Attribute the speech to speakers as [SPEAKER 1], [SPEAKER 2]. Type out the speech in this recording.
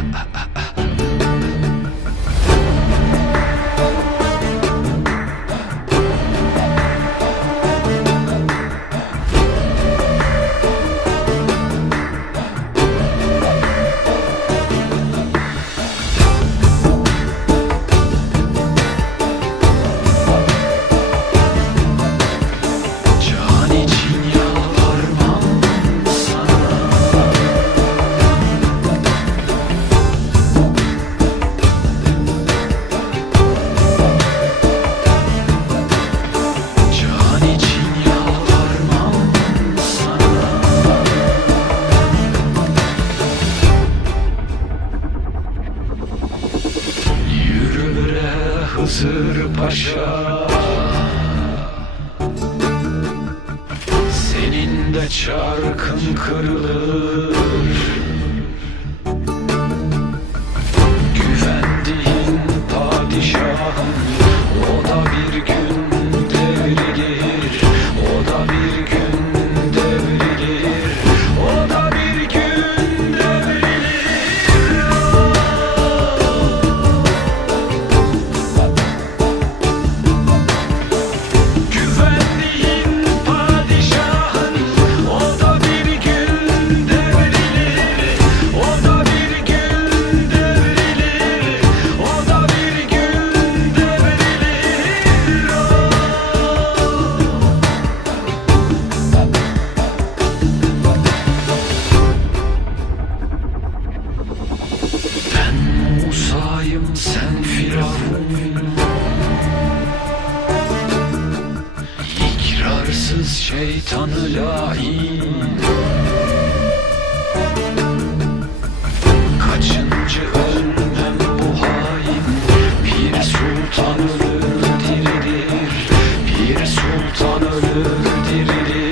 [SPEAKER 1] ah, ah, ah. Sır paşa. Senin de çarkın kırılır Sen firavun. İkrarsız şeytanı lain Kaçıncı ölmem bu hain? Bir sultan ölür dirilir Bir sultan ölür dirilir